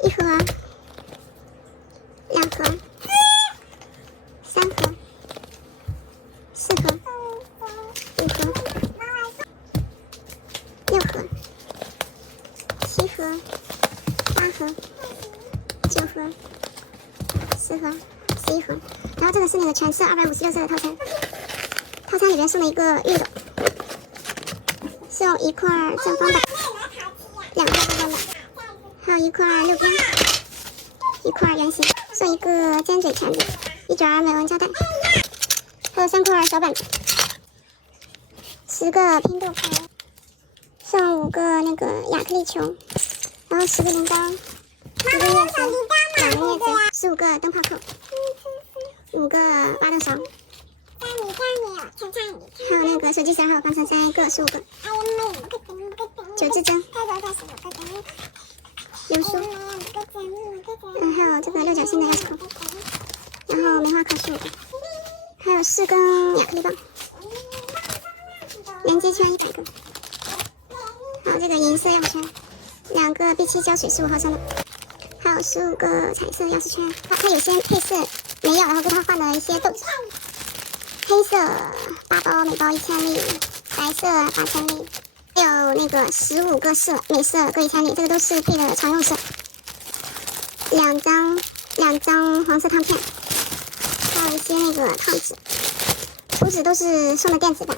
1盒、2盒、3盒、4盒、5盒、6盒、7盒、8盒、9盒、10盒、11盒。然后这个是那个全色256色的套餐，套餐里边送了一个熨斗，送1块正方板，2块正方板，还有1块6边，1块圆形，送一个尖嘴钳子，1卷美纹胶带，还有3块小板子，10个拼豆牌，送5个那个亚克力球，然后10个铃铛，1个镊子，2个镊子，15个灯泡扣，5个挖豆勺，还有那个手机绳，还有防尘塞各15个，9支针，流苏，还有这个6角星的钥匙扣，然后梅花扣15个，还有4根亚克力棒，连接圈100个，还有这个银色钥匙圈，2个 B7 胶水15毫升的，还有15个彩色钥匙圈，它有些配色没有，然后给它换了一些豆子，黑色8包，每包1000粒，白色8000粒，还有那个15个色，每色各1000粒，这个都是配的常用色。2张黄色烫片，还有一些那个烫纸，图纸都是送的电子版。